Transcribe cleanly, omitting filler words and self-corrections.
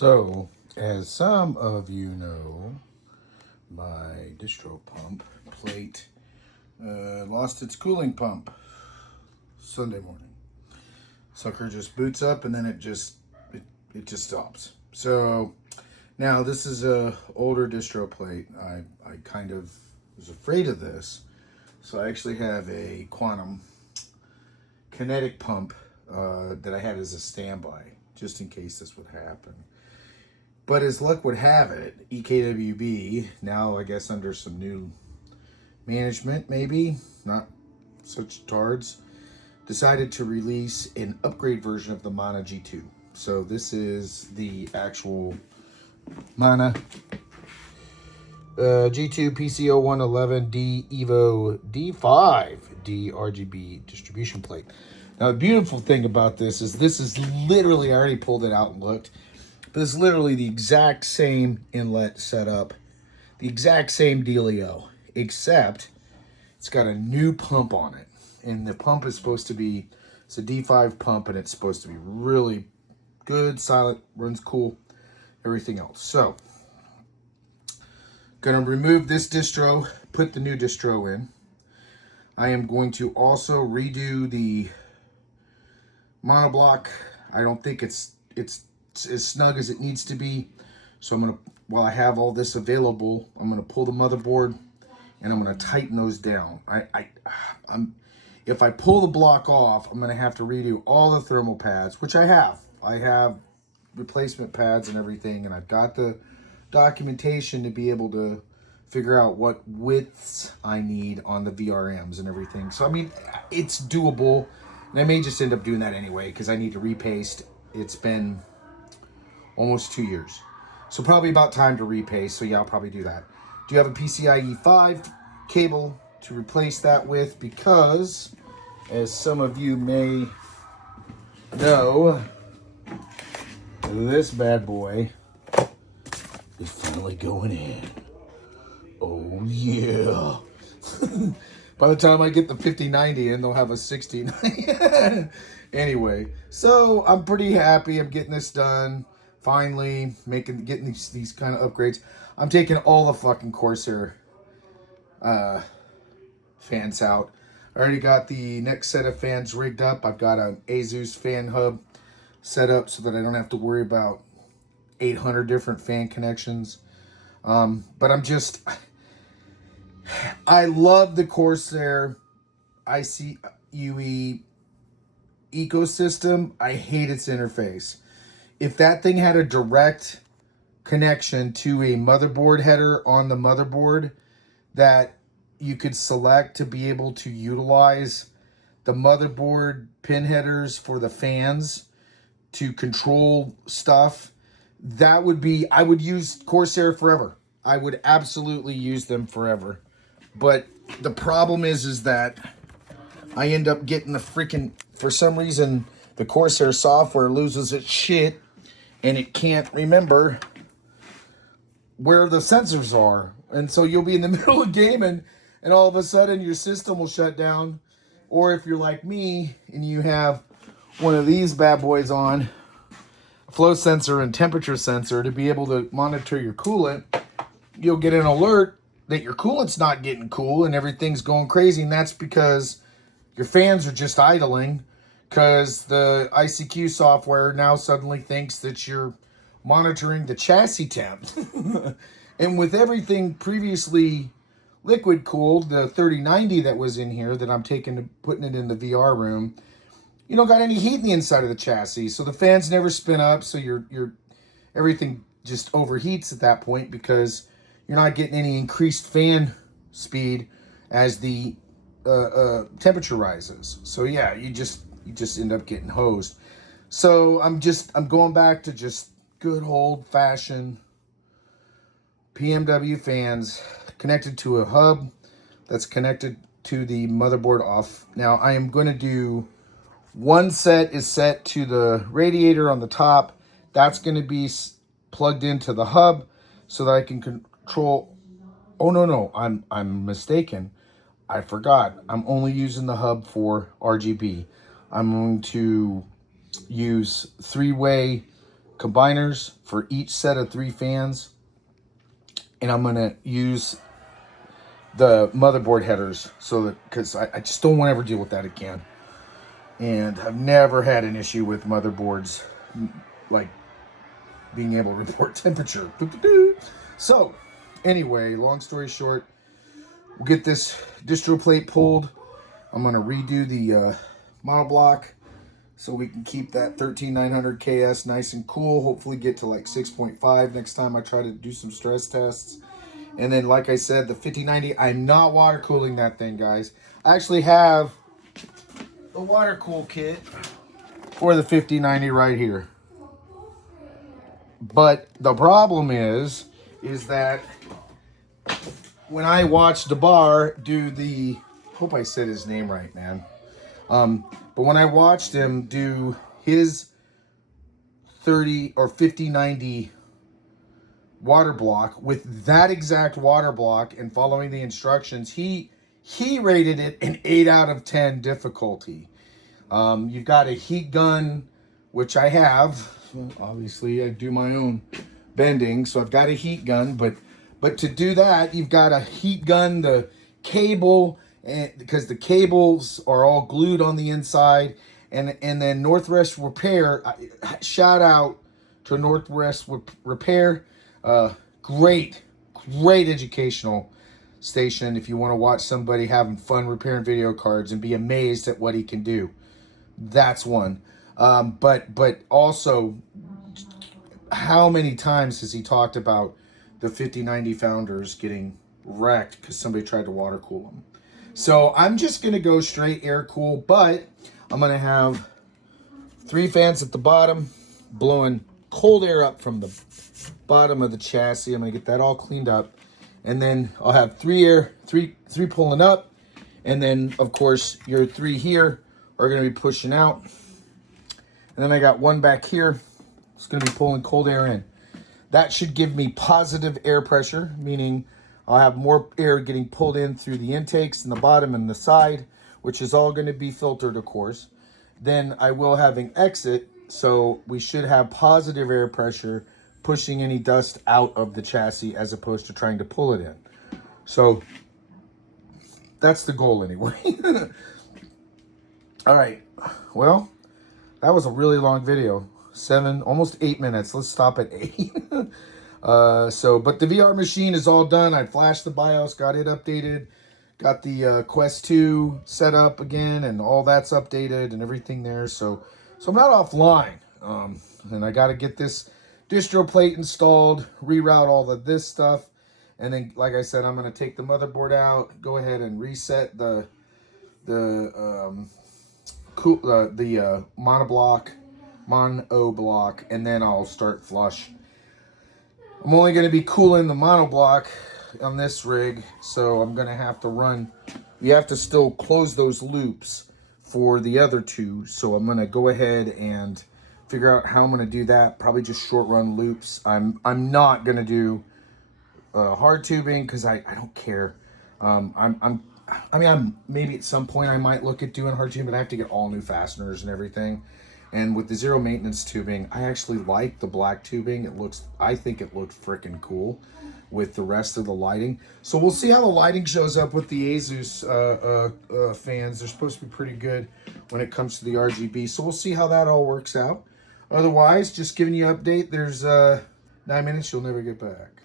So, as some of you know, my distro pump plate lost its cooling pump Sunday morning. Sucker just boots up and then it just stops. So now this is a older distro plate. I kind of was afraid of this, so I actually have a quantum kinetic pump that I had as a standby just in case this would happen. But as luck would have it, EKWB, now I guess under some new management, maybe, not such tards, decided to release an upgrade version of the Mana G2. So this is the actual Mana G2 PCO111D Evo D5 DRGB distribution plate. Now the beautiful thing about this is literally, I already pulled it out and looked, but it's literally the exact same inlet setup, the exact same dealio, except it's got a new pump on it. And the pump is supposed to be, it's a D5 pump, and it's supposed to be really good, silent, runs cool, everything else. So, gonna remove this distro, put the new distro in. I am going to also redo the monoblock. I don't think it's as snug as it needs to be. So I'm gonna, while I have all this available, I'm gonna pull the motherboard and I'm gonna tighten those down. If I pull the block off, I'm gonna have to redo all the thermal pads, which I have. I have replacement pads and everything, and I've got the documentation to be able to figure out what widths I need on the VRMs and everything. So I mean, it's doable, and I may just end up doing that anyway because I need to repaste. It's been almost 2 years. So probably about time to repaste. So yeah, I'll probably do that. Do you have a PCIe 5 cable to replace that with? Because, as some of you may know, this bad boy is finally going in. Oh yeah. By the time I get the 5090 in, they'll have a 6090. Anyway, so I'm pretty happy. I'm getting this done. Finally, getting these kind of upgrades. I'm taking all the fucking Corsair fans out. I already got the next set of fans rigged up. I've got an Asus fan hub set up so that I don't have to worry about 800 different fan connections. But I love the Corsair ICUE ecosystem. I hate its interface. If that thing had a direct connection to a motherboard header on the motherboard that you could select to be able to utilize the motherboard pin headers for the fans to control stuff, that would be, I would use Corsair forever. I would absolutely use them forever. But the problem is that I end up getting the freaking, for some reason, the Corsair software loses its shit and it can't remember where the sensors are. And so you'll be in the middle of gaming and all of a sudden your system will shut down. Or if you're like me and you have one of these bad boys on, a flow sensor and temperature sensor to be able to monitor your coolant, you'll get an alert that your coolant's not getting cool and everything's going crazy. And that's because your fans are just idling because the ICQ software now suddenly thinks that you're monitoring the chassis temp. And with everything previously liquid cooled, the 3090 that was in here that I'm putting it in the VR room, you don't got any heat in the inside of the chassis. So the fans never spin up. So your everything just overheats at that point because you're not getting any increased fan speed as the temperature rises. So yeah, you just end up getting hosed. So I'm going back to just good old fashioned PMW fans connected to a hub that's connected to the motherboard off. Now I am going to do one set is set to the radiator on the top. That's going to be plugged into the hub so that I can control. Oh no, I'm mistaken. I forgot. I'm only using the hub for RGB. I'm going to use three-way combiners for each set of 3 fans. And I'm going to use the motherboard headers so that, because I just don't want to ever deal with that again. And I've never had an issue with motherboards like being able to report temperature. So anyway, long story short, we'll get this distro plate pulled. I'm going to redo the monoblock so we can keep that 13900 KS nice and cool. Hopefully get to like 6.5 next time I try to do some stress tests. And then, like I said, the 5090, I'm not water cooling that thing, guys. I actually have the water cool kit for the 5090 right here. But the problem is that when I watched DeBar do the, hope I said his name right, man. But when I watched him do his 30 or 5090 water block with that exact water block and following the instructions, he rated it an 8 out of 10 difficulty. You've got a heat gun, which I have. Obviously, I do my own bending, so I've got a heat gun. But to do that, you've got a heat gun, the cable, and because the cables are all glued on the inside, and then Northwest Repair. Shout out to Northwest Repair. Great educational station if you want to watch somebody having fun repairing video cards and be amazed at what he can do. That's one. But also, how many times has he talked about the 5090 founders getting wrecked because somebody tried to water cool them? So I'm just going to go straight air cool, but I'm going to have 3 fans at the bottom blowing cold air up from the bottom of the chassis. I'm going to get that all cleaned up. And then I'll have 3 pulling up. And then, of course, your 3 here are going to be pushing out. And then I got 1 back here. It's going to be pulling cold air in. That should give me positive air pressure, meaning I'll have more air getting pulled in through the intakes in the bottom and the side, which is all going to be filtered, of course. Then I will have an exit, so we should have positive air pressure pushing any dust out of the chassis as opposed to trying to pull it in. So that's the goal anyway. All right, well, that was a really long video. 7, almost 8 minutes. Let's stop at 8. But the VR machine is all done. I flashed the BIOS, got it updated, got the Quest 2 set up again, and all that's updated and everything there. So I'm not offline. And I got to get this distro plate installed, reroute all of this stuff, and then, like I said, I'm going to take the motherboard out, go ahead and reset the mono block, and then I'll start flush. I'm only going to be cooling the monoblock on this rig, so I'm going to have to run. You have to still close those loops for the other 2, so I'm going to go ahead and figure out how I'm going to do that. Probably just short run loops. I'm not going to do hard tubing because I don't care. I'm maybe at some point I might look at doing hard tubing, but I have to get all new fasteners and everything. And with the zero maintenance tubing, I actually like the black tubing. I think it looks freaking cool with the rest of the lighting. So we'll see how the lighting shows up with the Asus fans. They're supposed to be pretty good when it comes to the RGB. So we'll see how that all works out. Otherwise, just giving you an update. There's 9 minutes you'll never get back.